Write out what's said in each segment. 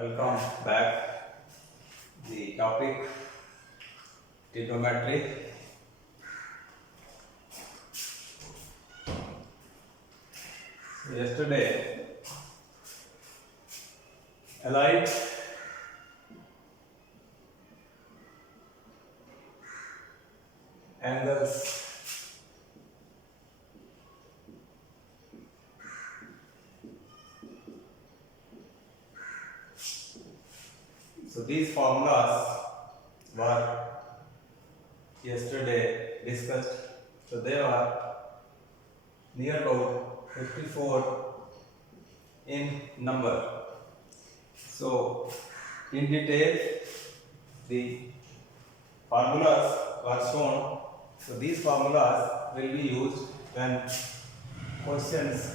Welcome back. The topic trigonometry. Yesterday, allied angles so these formulas were yesterday discussed. So they are near about 54 in number. So in detail the formulas are shown. So these formulas will be used when questions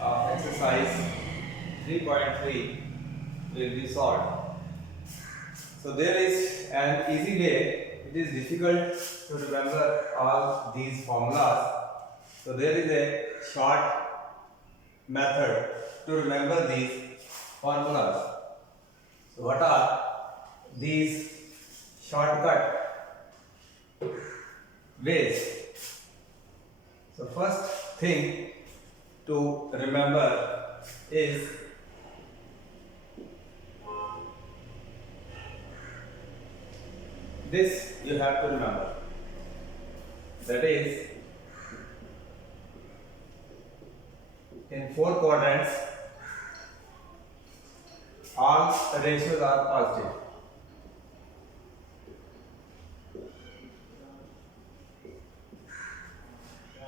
of exercise 3.3 will be solved. So there is an easy way. It is difficult to remember all these formulas. So there is a short method to remember these formulas. So what are these shortcut ways? So first thing to remember is this you have to remember. That is, in 4 quadrants, all ratios are positive.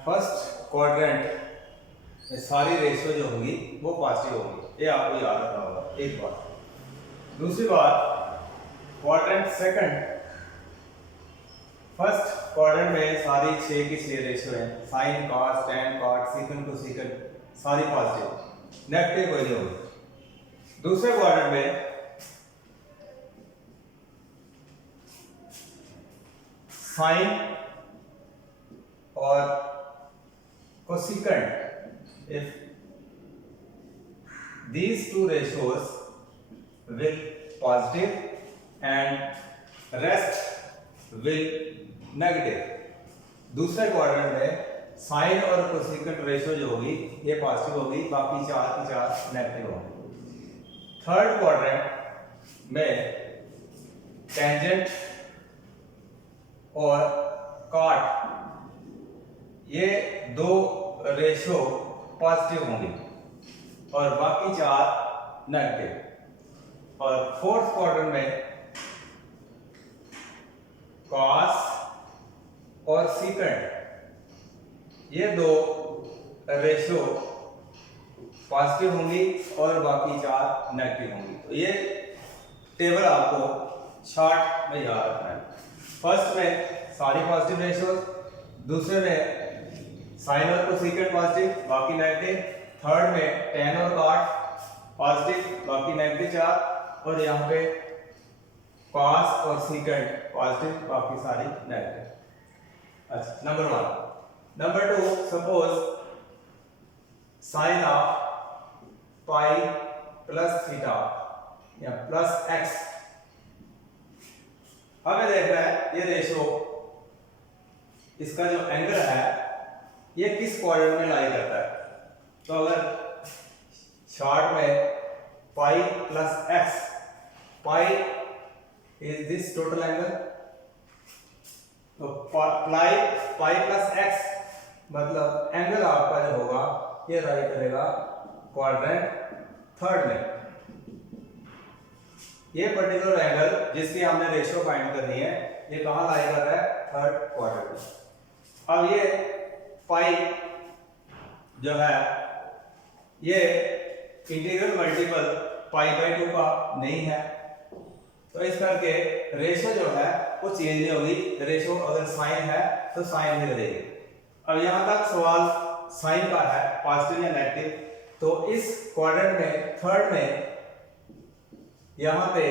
First quadrant में सारी ratio जो होंगी वो positive होंगी, ये आपको याद रखना होगा एक बात। दूसरी बात, क्वाड्रेंट सेकंड, फर्स्ट क्वाड्रेंट में सारी 6 की 6 रेशियो है, sine cos tan cot secant to secant सारी पॉजिटिव, नेगेटिव कोई नहीं होगी। दूसरे क्वाड्रेंट में साइन और cosecant, if these two ratios will positive and rest will negative। दूसरे क्वाड्रेंट में साइन और कोसिकेंट रेशियो जो होगी ये पॉजिटिव होगी, बाकी 4 की 4 नेगेटिव होंगी। थर्ड क्वाड्रेंट में टेंजेंट और कॉट ये 2 रेशियो पॉजिटिव होंगी और बाकी 4 नेगेटिव। और फोर्थ क्वाड्रेंट में कॉस और सीकेंट ये 2 रेशियो पॉजिटिव होंगी और बाकी 4 नेगेटिव होंगी। तो ये टेबल आपको शॉर्ट में याद रखना है। फर्स्ट में सारी पॉजिटिव रेशियो, दूसरे में साइन और कोसेकेंट पॉजिटिव बाकी नेगेटिव, थर्ड में टेन और कॉट पॉजिटिव बाकी नेगेटिव 4, और यहाँ पे कॉस और सीकेंट पॉजिटिव बाकी सारी नेगेटिव। अच्छा, number 1। Number 2, suppose sine of pi plus theta या प्लस एक्स, हमें देखना है ये रेशियो, इसका जो एंगल है ये किस क्वाड्रेंट में लाई करता है। तो अगर शॉर्ट में pi plus x, pi is this total angle, तो पाई प्लस एक्स मतलब एंगल आपका जो होगा ये लाई करेगा क्वाड्रेंट थर्ड में। ये पर्टिकुलर एंगल जिसकी हमने रेशियो फाइंड करनी है ये कहाँ लाई कर रहा है, थर्ड क्वाड्रेंट में। अब ये पाई जो है ये इंटीग्रल मल्टीपल पाई बाई 2 का नहीं है, तो इस करके रेशियो जो है वो चेंज नहीं होगी। रेशियो अगर साइन है तो साइन ही रहेगी। अब यहाँ तक सवाल साइन का है, पॉजिटिव या नेगेटिव। तो इस क्वाड्रेंट में थर्ड में यहाँ पे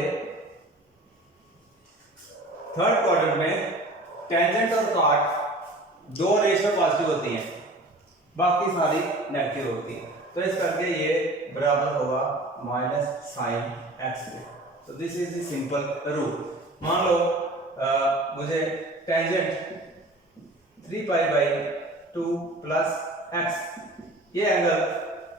थर्ड क्वाड्रेंट में टेंजेंट और कॉट 2 रेशियो पॉजिटिव होती हैं, बाकी सारी नेगेटिव होती है। तो इस करके ये बराबर होगा माइनस साइन x पे। तो this is the simple rule. मान लो मुझे tangent 3 pi by 2 plus x ये एंगल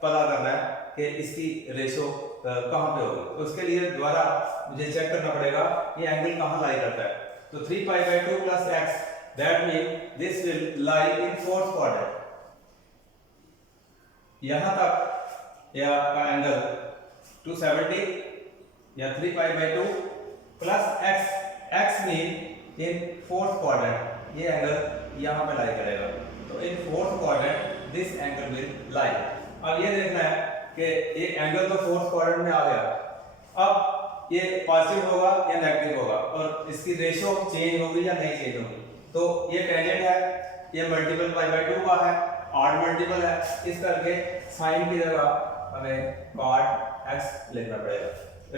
पता करना है कि इसकी रेशो कहाँ पे होगी। तो उसके लिए दोबारा मुझे चेक करना पड़ेगा ये एंगल कहाँ लाई करता है। तो 3 pi by 2 plus x that mean this will lie in fourth quadrant. यहां तक यह आपका एंगल 270 या 3 pi by 2 plus x mean in fourth quadrant ये एंगल यहां पे लाई करेगा। तो in fourth quadrant this angle will lie. अब ये देखना है कि ये एंगल तो फोर्थ क्वाड्रेंट में आ गया, अब ये पॉजिटिव होगा या नेगेटिव होगा और इसकी रेशो चेंज होगी या नहीं चेंज होगी। तो ये टेंजेंट है, ये मल्टीपल पाई बाई 2 का है, ऑड मल्टीपल है, इस करके साइन की जगह हमें cot x लेना पड़ेगा,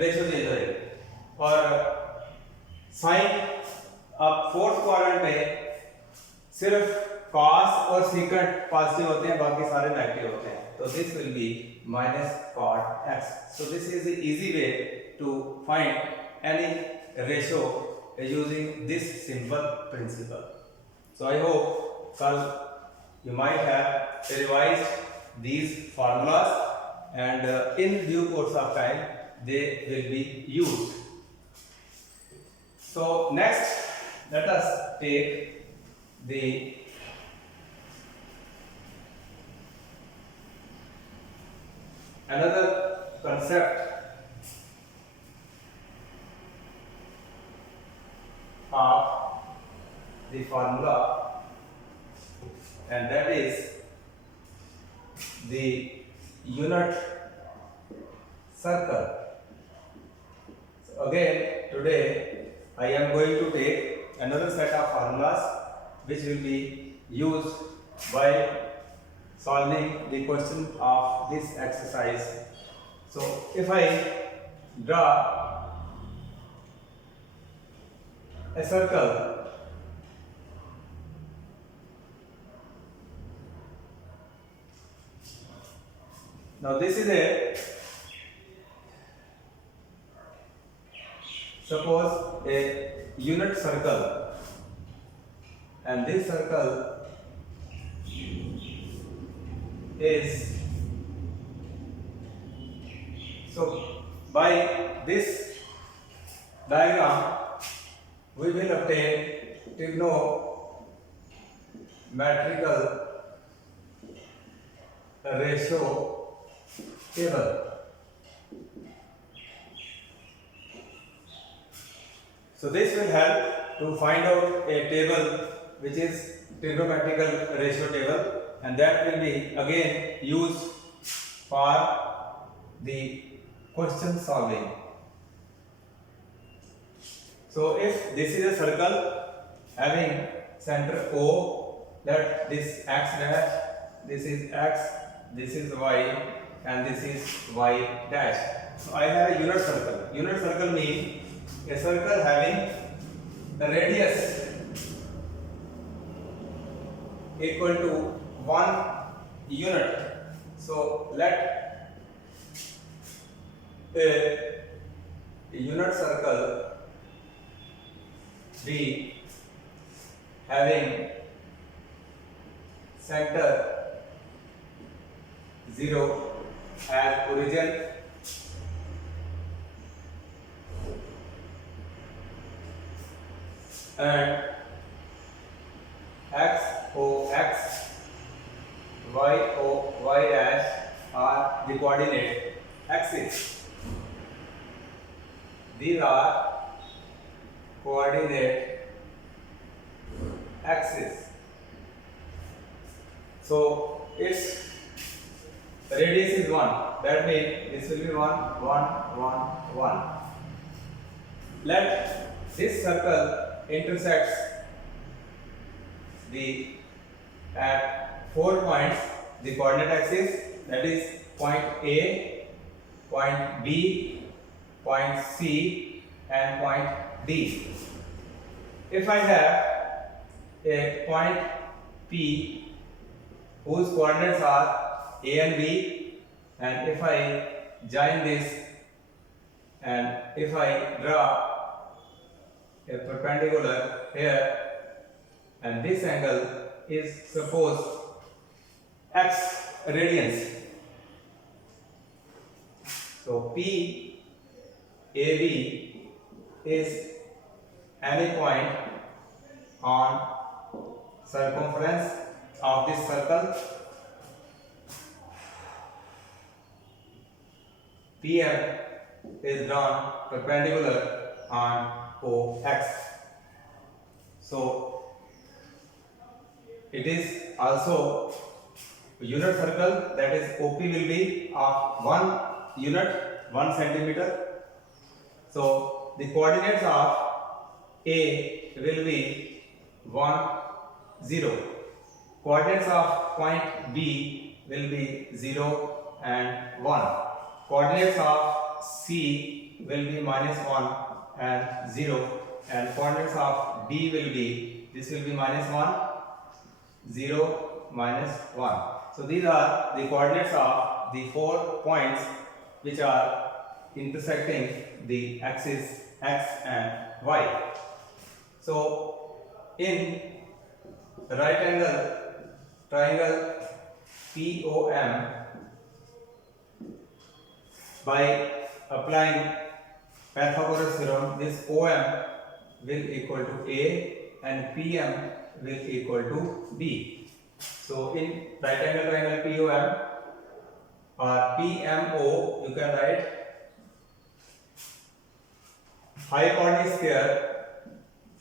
रेशो चेंज हो जाएगी। और साइन अब फोर्थ क्वाड्रेंट में सिर्फ cos और secant पॉजिटिव होते हैं, बाकी सारे नेगेटिव होते हैं। तो this will be minus cot x. So this is the easy way to find any ratio using this simple principle. So I hope kal you might have revised these formulas and in due course of time they will be used. So next let us take the another concept of the formula, and that is the unit circle. So again today I am going to take another set of formulas which will be used by solving the question of this exercise. So if I draw a circle, now this is a, suppose a unit circle, and this circle is, so by this diagram we will obtain trigonometrical ratio table. So this will help to find out a table which is trigonometrical ratio table, and that will be again used for the question solving. So if this is a circle having center O, that this x dash, this is x, this is y, and this is y dash. So I have a unit circle. Unit circle means a circle having a radius equal to 1 unit. So let a unit circle be having center 0 as origin, and x o x, y o y dash are the coordinate axes. These are coordinate axis. So its radius is 1. That means this will be 1, 1, 1, 1. Let this circle intersects the at 4 points the coordinate axis, that is point A, point B, point C, and point D. If I have a point P whose coordinates are A and B, and if I join this and if I draw a perpendicular here, and this angle is suppose x radians, so PAB is any point on circumference of this circle. PM is drawn perpendicular on OX. So it is also unit circle, that is OP will be of 1 unit, 1 centimeter. So the coordinates of A will be 1, 0. Coordinates of point B will be 0 and 1. Coordinates of C will be -1 and 0, and coordinates of D will be, this will be -1, 0, -1. So these are the coordinates of the 4 points which are intersecting the axis x and y. So in right angle triangle POM, by applying Pythagoras theorem, this OM will equal to A and PM will equal to B. So in right angle triangle POM or PMO, you can write hypotenuse square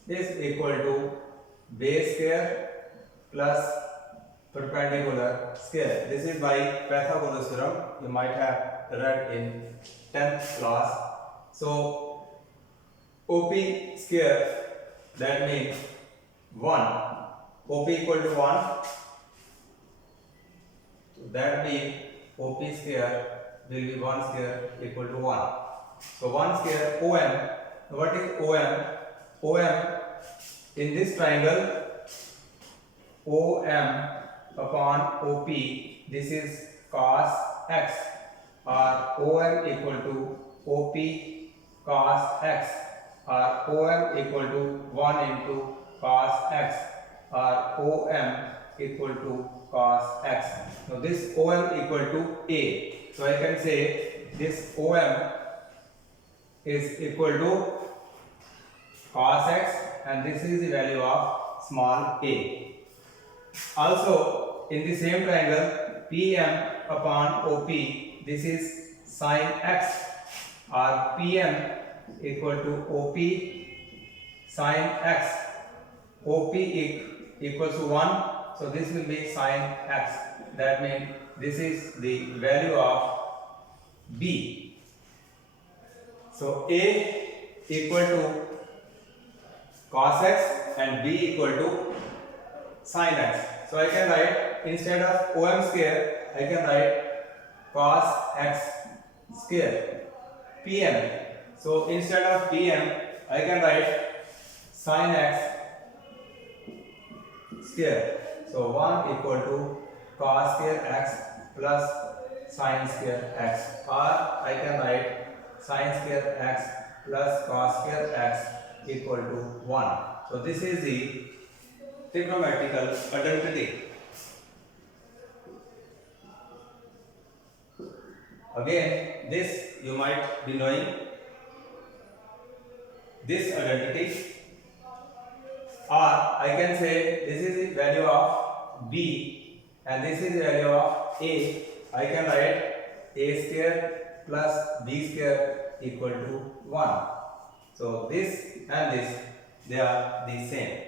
is equal to base square plus perpendicular square. This is by Pythagoras theorem. You might have read in 10th class. So OP square, that means 1. OP equal to 1. So that means OP square will be 1 square equal to 1. So 1 square OM. What is OM? OM in this triangle, OM upon OP, this is cos x, or OM equal to OP cos x, or OM equal to 1 into cos x, or OM equal to cos x. Now this OM equal to A. So I can say this OM is equal to cos x, and this is the value of small a. Also in the same triangle PM upon OP, this is sin x, or PM equal to OP sin x. OP equals to 1, so this will be sin x. That means this is the value of B. So A equal to cos x and B equal to sin x. So I can write, instead of OM square, I can write cos x square PM. So instead of PM, I can write sin x square. So 1 equal to cos square x plus sin square x, or I can write sin square x plus cos square x equal to 1. So this is the trigonometrical identity. Again, this you might be knowing this identity, or I can say this is the value of B and this is the value of A. I can write A square plus B square equal to 1. So this and this, they are the same.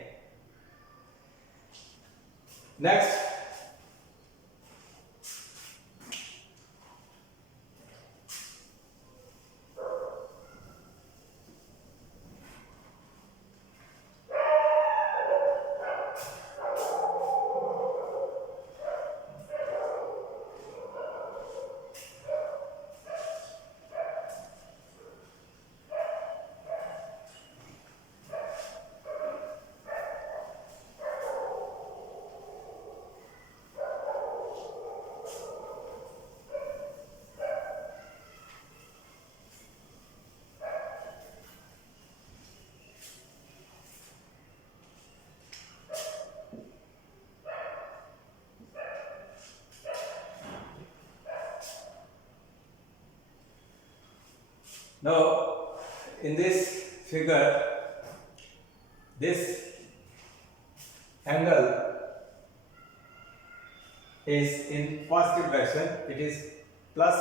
Next, Now in this figure, this angle is in positive direction, it is plus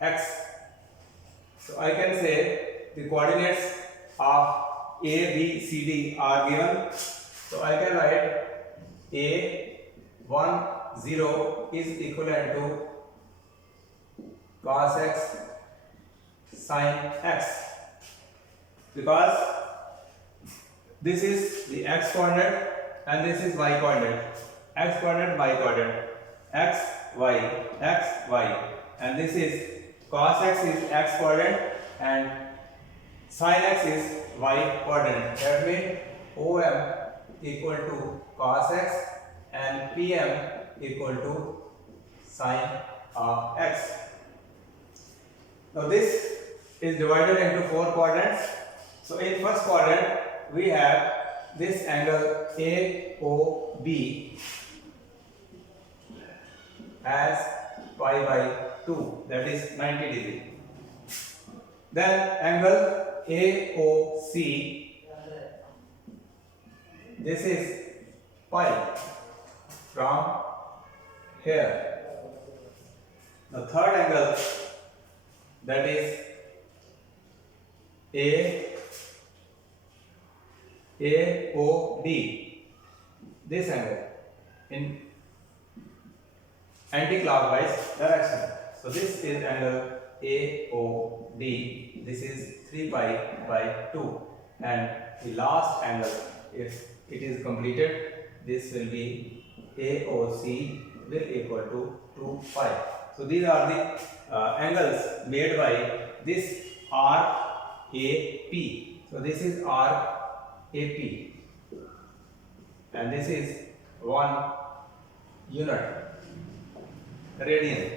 x. So I can say the coordinates of A, B, C, D are given. So I can write A 1 0 is equivalent to cos x sin x, because this is the x coordinate and this is y coordinate, x coordinate, y coordinate, x y, and this is cos x is x coordinate and sin x is y coordinate. That means OM equal to cos x and PM equal to sin of x. Now this is divided into 4 quadrants. So in first quadrant we have this angle AOB as pi by 2, that is 90 degree. Then angle AOC, this is pi from here. The third angle, that is AOD, this angle in anti-clockwise direction. So this is angle AOD, this is 3 pi by 2, and the last angle, if it is completed, this will be AOC will equal to 2 pi. So these are the angles made by this RAP. So this is RAP and this is 1 unit radian.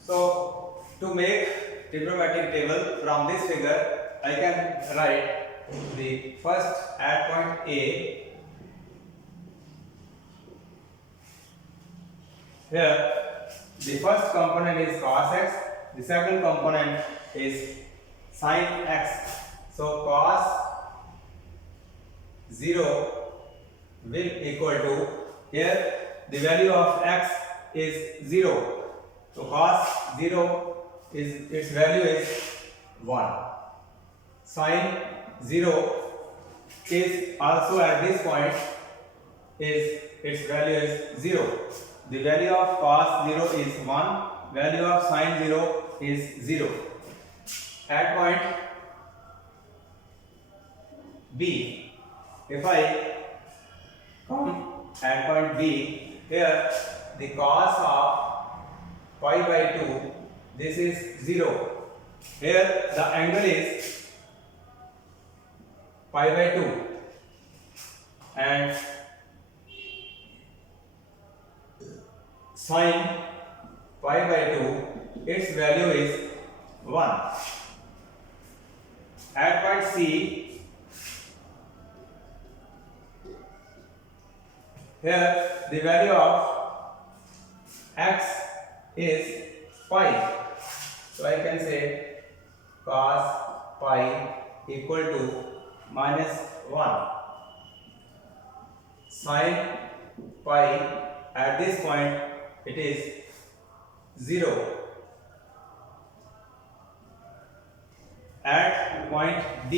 So to make trigonometric table from this figure, I can write the first at point A. Here the first component is cos x, the second component is sin x. So cos 0 will equal to, here the value of x is 0. So cos 0 is, its value is 1. Sin 0 is also at this point, is its value is 0. The value of cos 0 is 1, value of sin 0 is 0. At point B, if I come at point B, here the cos of pi by 2, this is 0. Here the angle is pi by 2 and sin pi by 2, its value is 1. At point C, here the value of x is pi. So I can say cos pi equal to -1. Sin pi at this point it is 0. At point D,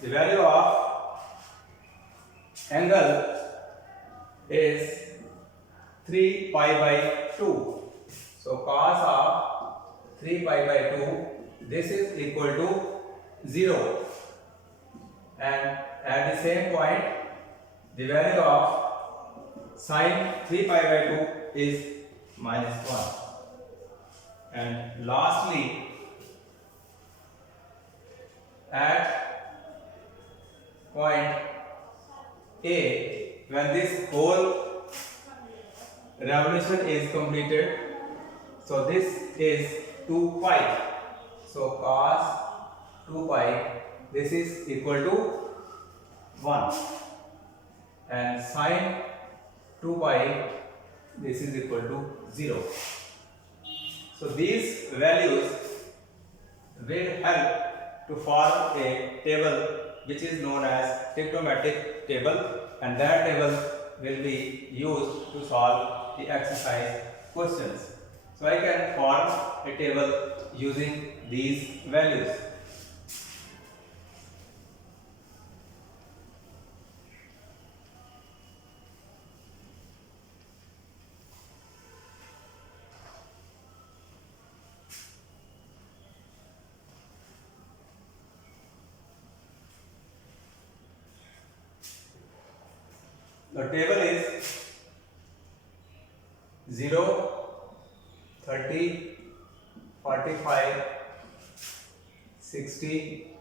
the value of angle is 3 pi by 2. So cos of 3 pi by 2, this is equal to 0. And at the same point, the value of sin 3 pi by 2 is -1. And lastly, at point A, when this whole revolution is completed, so this is 2 pi. So cos 2 pi, this is equal to 1. And sin 2 pi, this is equal to 0. So these values will help to form a table which is known as trigonometric table, and that table will be used to solve the exercise questions. So I can form a table using these values. The table is 0, 30, 45, 60,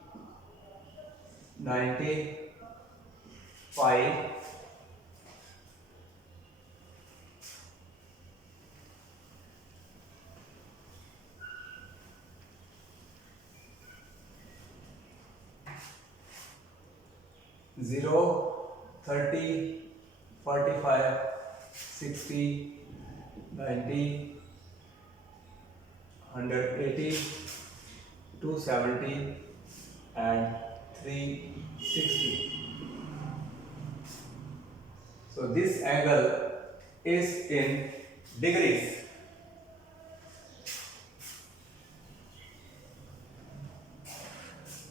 90, 5, 0, 30, 45, 60, 90, 180, 270 and 360. So this angle is in degrees.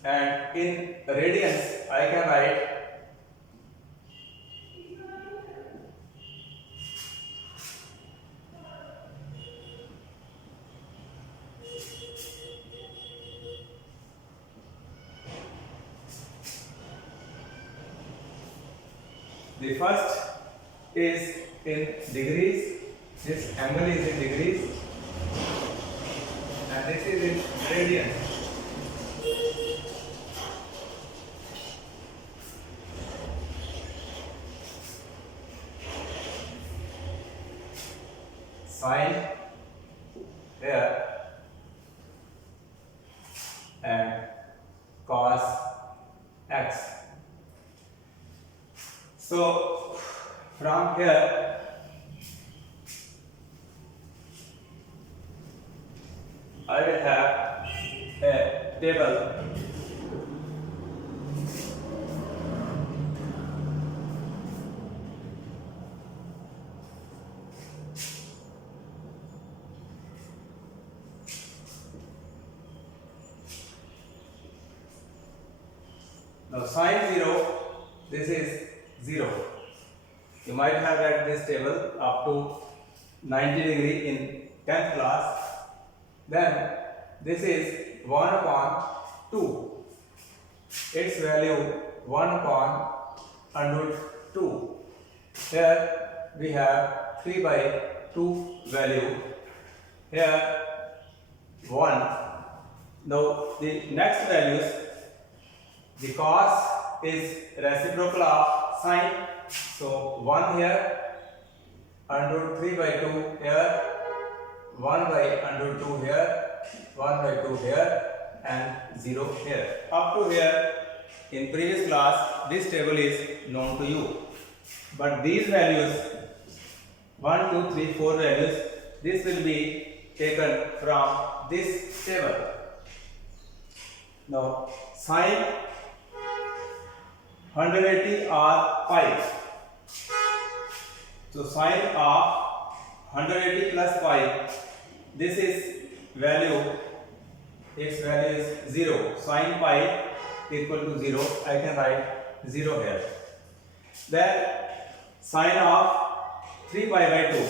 And in radians I can write the first is in degrees, this angle is in degrees, and this is in radians. Sine here and cos x. So from here I will have a table now. Sine 0, this is 0. You might have read this table up to 90 degree in 10th class. Then this is 1 upon 2. Its value 1 upon under root 2. Here we have 3 by 2 value. Here 1. Now the next values, the cos is reciprocal of sine. So 1 here, under root 3 by 2 here, 1 by under root 2 here, 1 by 2 here, and 0 here. Up to here, in previous class, this table is known to you. But these values, 1, 2, 3, 4 values, this will be taken from this table. Now, sine 180 or 5. So sine of 180 plus 5, this is value, its value is 0. Sine pi equal to 0, I can write 0 here. Then sine of 3 pi by 2.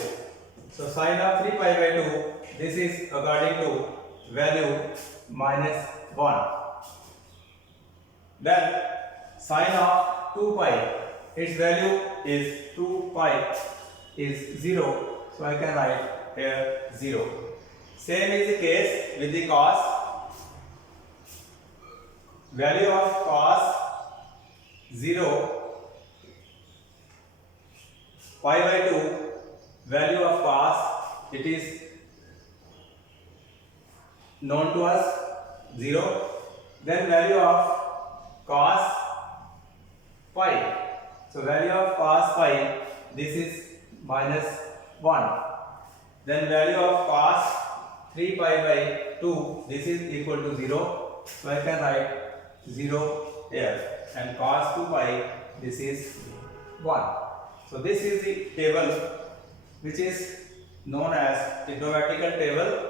So sine of 3 pi by 2, this is according to value minus 1. Then sine of 2 pi, its value is 2 pi is 0, so I can write here 0. Same is the case with the cos. Value of cos 0, pi by 2, value of cos, it is known to us 0. Then value of cos pi. So value of cos pi, this is minus 1. Then value of cos 3 pi by 2, this is equal to 0. So I can write 0 here, and cos 2 pi, this is 1. So this is the table which is known as trigonometrical table.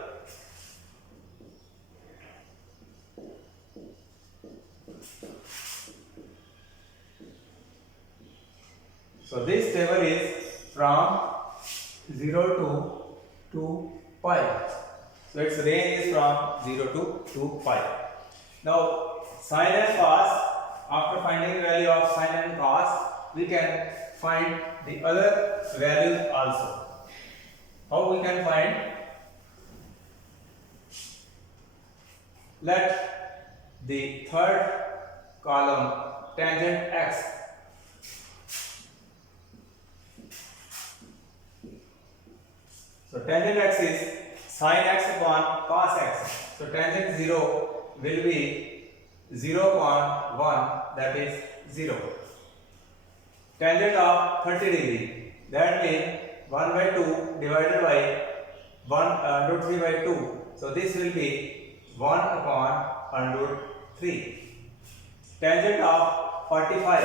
So this table is from 0 to 2 pi. So its range is from 0 to 2 pi. Now sin and cos, after finding the value of sin and cos, we can find the other values also. How we can find? Let the third column tangent x. So tangent x is sin x upon cos x. So tangent 0 will be 0 upon 1, that is 0. Tangent of 30 degree, that means 1 by 2 divided by 1 root 3 by 2. So this will be 1 upon root 3. Tangent of 45.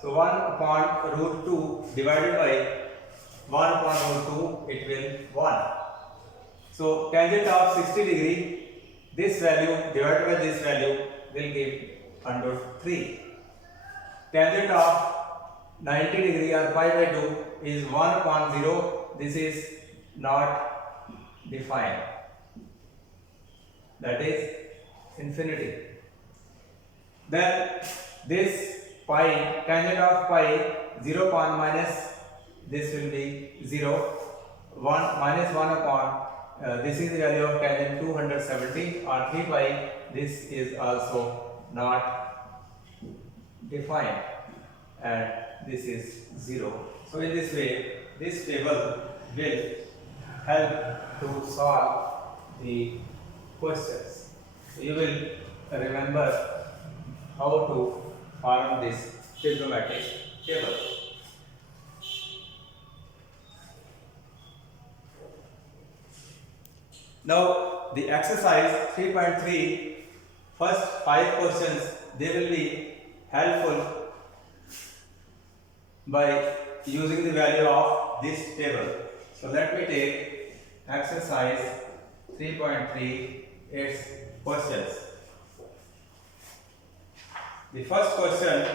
So 1 upon root 2 divided by 1 upon root 2, it will 1. So tangent of 60 degree, this value divided by this value will give root 3. Tangent of 90 degree or pi by 2 is 1 upon 0. This is not defined. That is infinity. Then this pi, tangent of pi, 0 upon minus, this will be 0. 1 minus 1 upon, this is the value of tangent 270 or 3 pi. This is also not defined, and this is 0. So in this way, this table will help to solve the questions. You will remember how to form this trigonometric table. Now the exercise 3.3, first 5 questions, they will be helpful by using the value of this table. So let me take exercise 3.3, its questions. The first question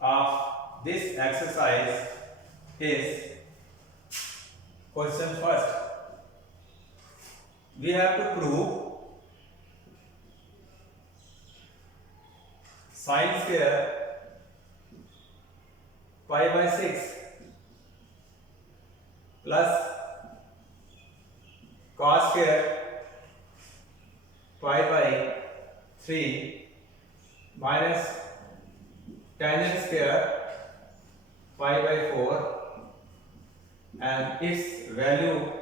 of this exercise is question first. We have to prove sin square pi by 6 plus cos square pi by 3 minus tangent square pi by 4, and its value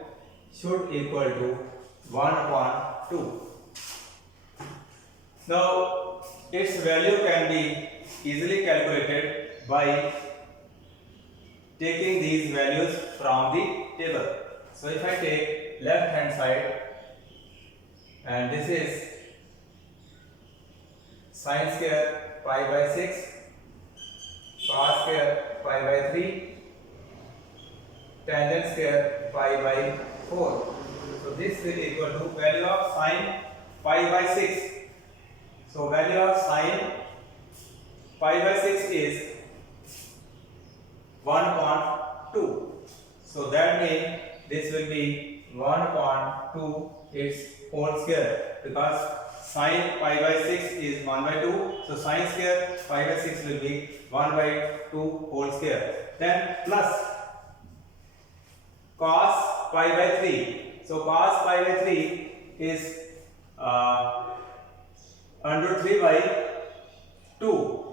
should equal to 1 upon 2. Now its value can be easily calculated by taking these values from the table. So if I take left hand side, and this is sin square pi by 6, cos square pi by 3, tangent square pi by 4. So this will equal to value of sin pi by 6. So value of sin pi by 6 is 1 upon 2. So that means this will be 1 upon 2 its whole square, because sin pi by 6 is 1 by 2. So sin square pi by 6 will be 1 by 2 whole square. Then plus cos pi by 3. So cos pi by 3 is under 3 by 2.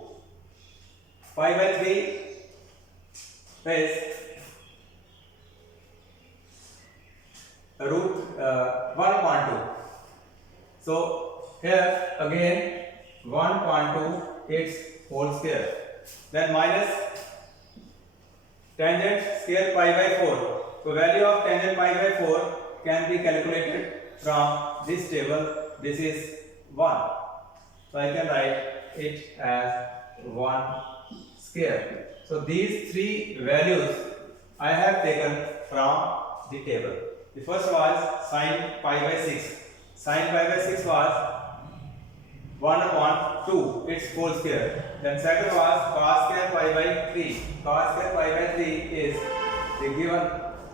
Pi by 3 is root 1 upon 2. So here again 1 upon 2 its whole square. Then minus tangent square pi by 4. So value of tangent pi by 4 can be calculated from this table. This is 1. So I can write it as 1 square. So these three values I have taken from the table. The first was sin pi by 6. Sin pi by 6 was 1 upon 2, its whole square. Then second was cos square pi by 3. Cos square pi by 3 is the given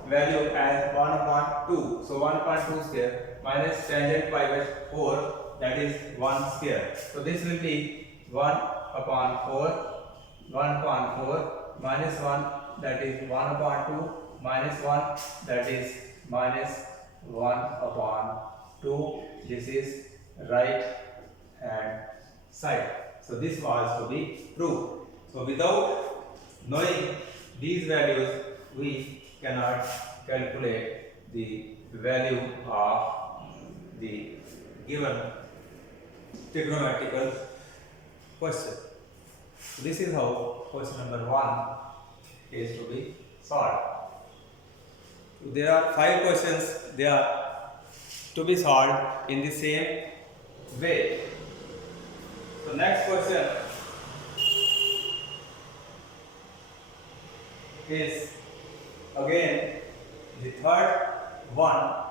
value as 1 upon 2. So 1 upon 2 square minus tangent pi by 4, that is 1 square. So this will be 1 upon 4 minus 1, that is 1 upon 2 minus 1, that is minus 1 upon 2. This is right hand side. So this was to be proved. So without knowing these values, we cannot calculate the value of the given trigonometrical question. So this is how question number 1 is to be solved. So there are 5 questions. They are to be solved in the same way. So next question is again the third one.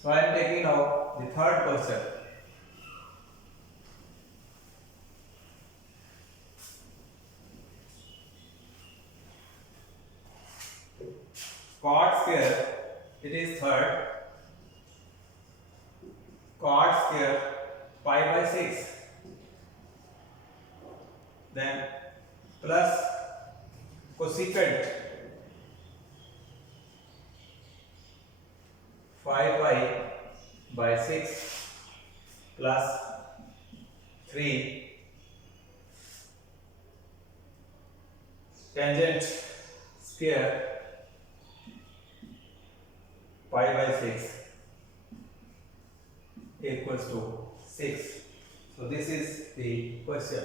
So I am taking out the third question. Cot square, it is third. Cot square pi by 6. Then plus cosecant 5 pi by 6 plus 3 tangent square pi by 6 equals to 6. So this is the question.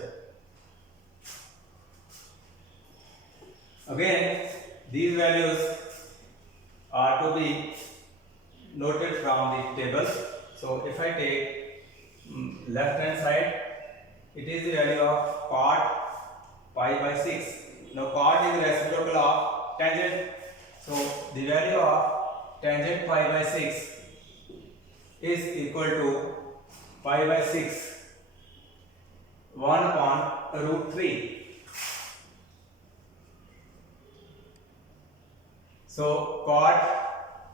Again, these values are to be noted from the table. So if I take left hand side, it is the value of cot pi by 6. Now cot is reciprocal of tangent. So the value of tangent pi by 6 is equal to pi by 6 1 upon root 3. So cot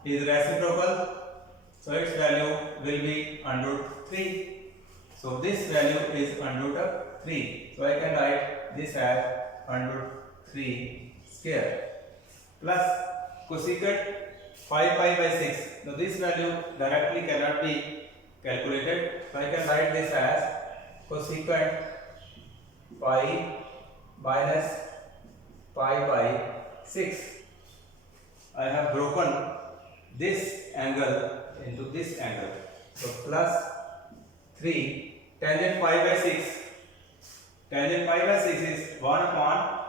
is reciprocal, so its value will be under root 3. So this value is under root 3. So I can write this as under root 3 square plus cosecant 5 pi by 6. Now this value directly cannot be calculated. So I can write this as cosecant pi minus pi by 6. I have broken this angle into this angle. So plus 3 tangent pi by 6. Tangent pi by 6 is 1 upon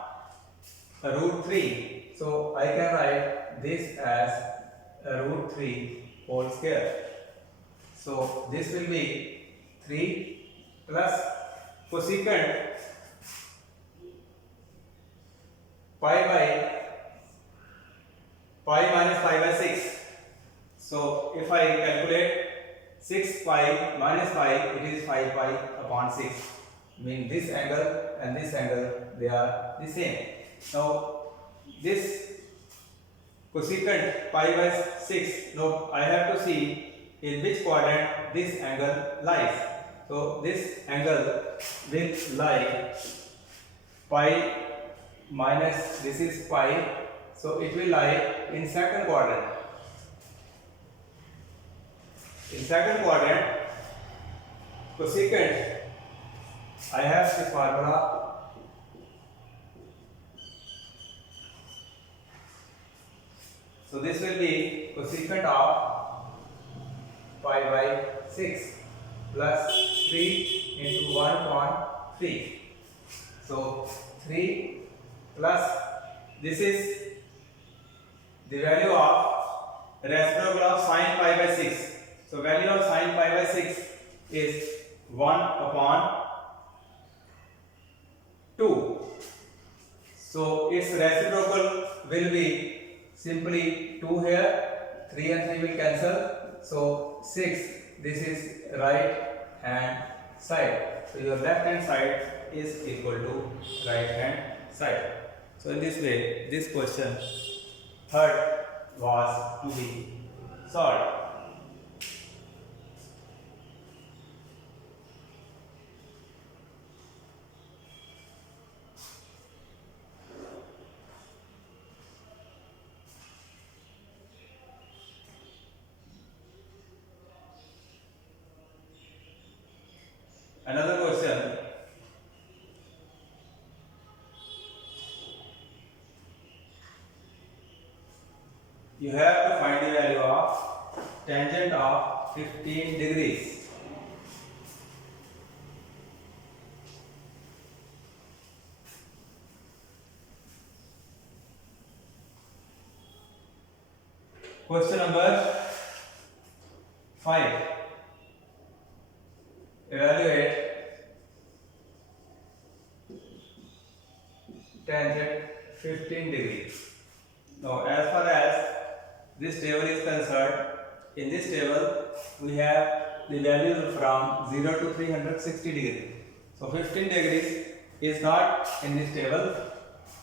root 3. So I can write this as root 3 whole square. So this will be 3 plus cosecant pi minus pi by 6. So if I calculate 6 pi minus pi, it is 5 pi upon 6. Mean this angle and this angle, they are the same. Now this cosecant pi by 6, now I have to see in which quadrant this angle lies. So this angle will lie pi minus, this is pi, so it will lie in second quadrant. In second quadrant, cosecant, I have the formula. So this will be cosecant of pi by 6. plus 3 into 1 upon 3. So 3 plus, this is the value of reciprocal of sin pi by 6. So value of sin pi by 6 is 1 upon 2. So its reciprocal will be simply 2 here, 3 and 3 will cancel. So 6, this is right hand side. So your left hand side is equal to right hand side. So in this way, this question third was to be solved. Another question. You have to find the value of tangent of 15 degrees. Question number 5. Evaluate tangent 15 degrees. Now, as far as this table is concerned, in this table we have the values from 0 to 360 degrees. So 15 degrees is not in this table.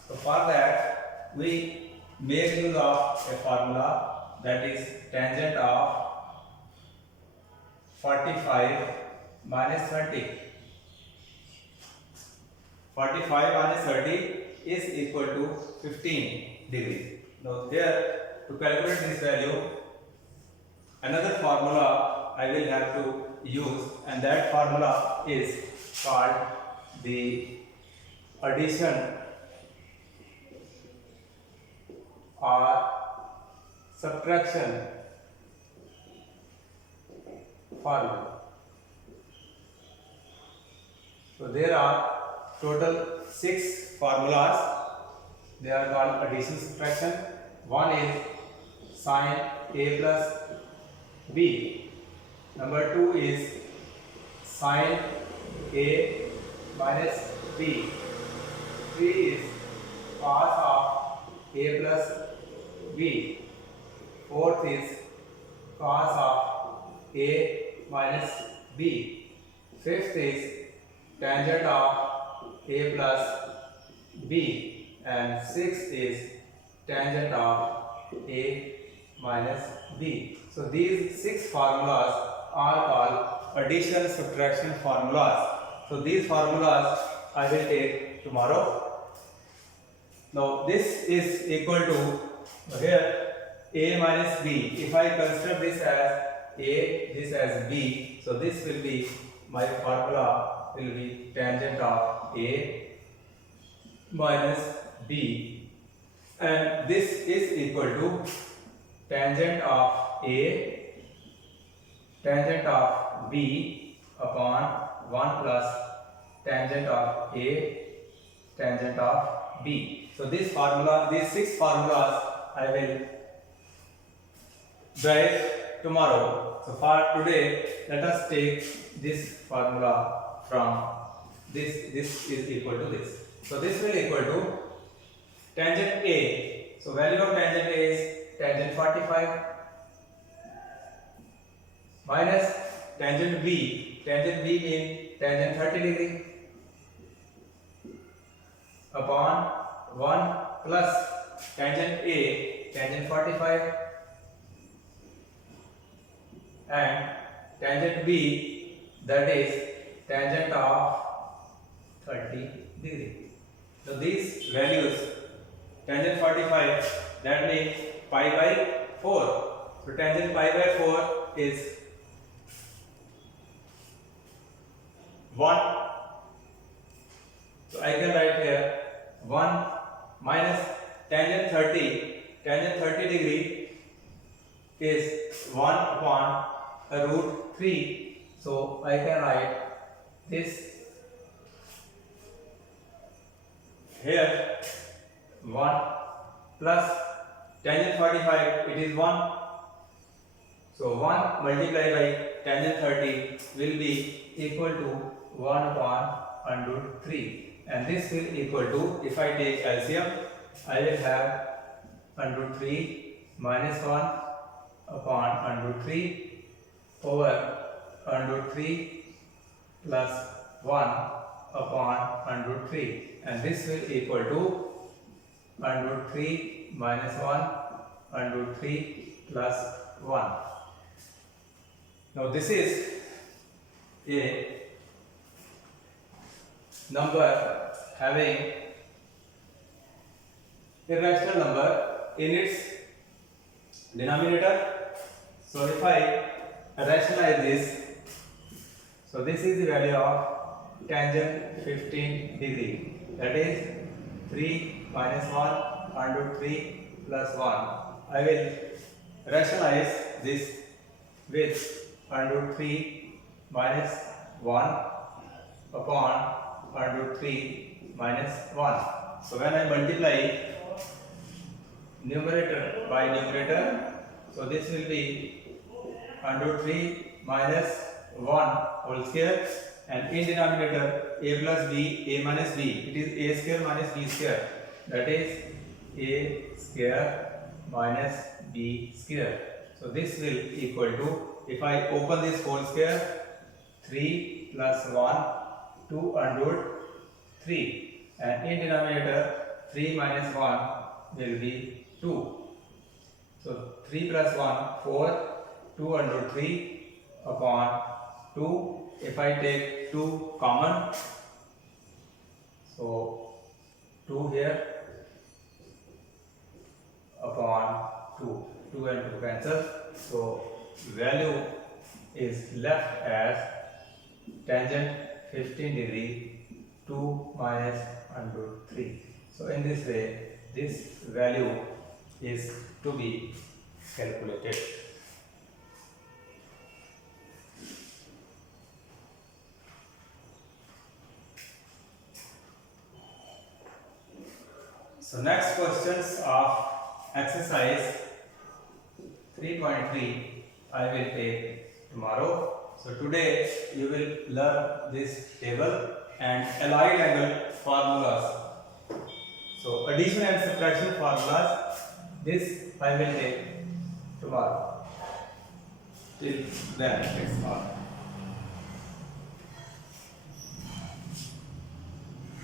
So for that we make use of a formula, that is tangent of 45 minus 30. 45 minus 30 is equal to 15 degrees. Now here, to calculate this value, another formula I will have to use, and that formula is called the addition or subtraction formula. So there are total 6 formulas. They are called addition, subtraction. One is sin A plus B. Number 2 is sin A minus B. 3 is cos of A plus B. 4th is cos of A minus B. 5th is tangent of A plus B, and 6th is tangent of A minus B. So these 6 formulas are called addition, subtraction formulas. So these formulas I will take tomorrow. Now this is equal to, here, A minus B. If I consider this as A, this as B, so this will be, my formula will be tangent of A minus B, and this is equal to tangent of A, tangent of B upon 1 plus tangent of A, tangent of B. So this formula, these 6 formulas I will derive tomorrow. So for today, let us take this formula from this. This is equal to this. So this will equal to tangent A. So value of tangent A is tangent 45 minus tangent B. Tangent B means tangent 30 degree upon 1 plus tangent A, tangent 45, and tangent B, that is tangent of 30 degree. So these values, tangent 45, that means pi by 4. So tangent pi by 4 is 1. So I can write here 1 minus tangent 30. Tangent 30 degree is 1 upon root 3. So I can write this here 1 plus tangent 45, it is 1. So 1 multiplied by tangent 30 will be equal to 1 upon under root 3, and this will equal to, if I take LCM, I will have under root 3 minus 1 upon under root 3 over under root 3 plus 1 upon under root 3, and this will equal to under root 3 minus 1 under root 3 plus 1. Now this is a number having irrational number in its denominator. So if I rationalize this, so this is the value of tangent 15 degree, that is 3 minus 1 under root 3 plus 1. I will rationalize this with under root 3 minus 1 upon under root 3 minus 1. So when I multiply numerator by numerator, so this will be under root 3 minus 1 whole square, and in denominator a plus b, a minus b, it is a square minus b square, that is a square minus b square. So this will equal to, if I open this whole square, 3 plus 1, 2 under root 3, and in denominator 3 minus 1 will be 2. So 3 plus 1, 4, 2 under root 3 upon 2. If I take 2 common, so 2 here upon 2, 2 and 2 cancel, so value is left as tangent 15 degree 2 minus under root 3. So in this way, this value is to be calculated. So next questions of exercise 3.3 I will take tomorrow. So today you will learn this table and allied angle formulas. So addition and subtraction formulas, this I will take tomorrow. Till then, it's all.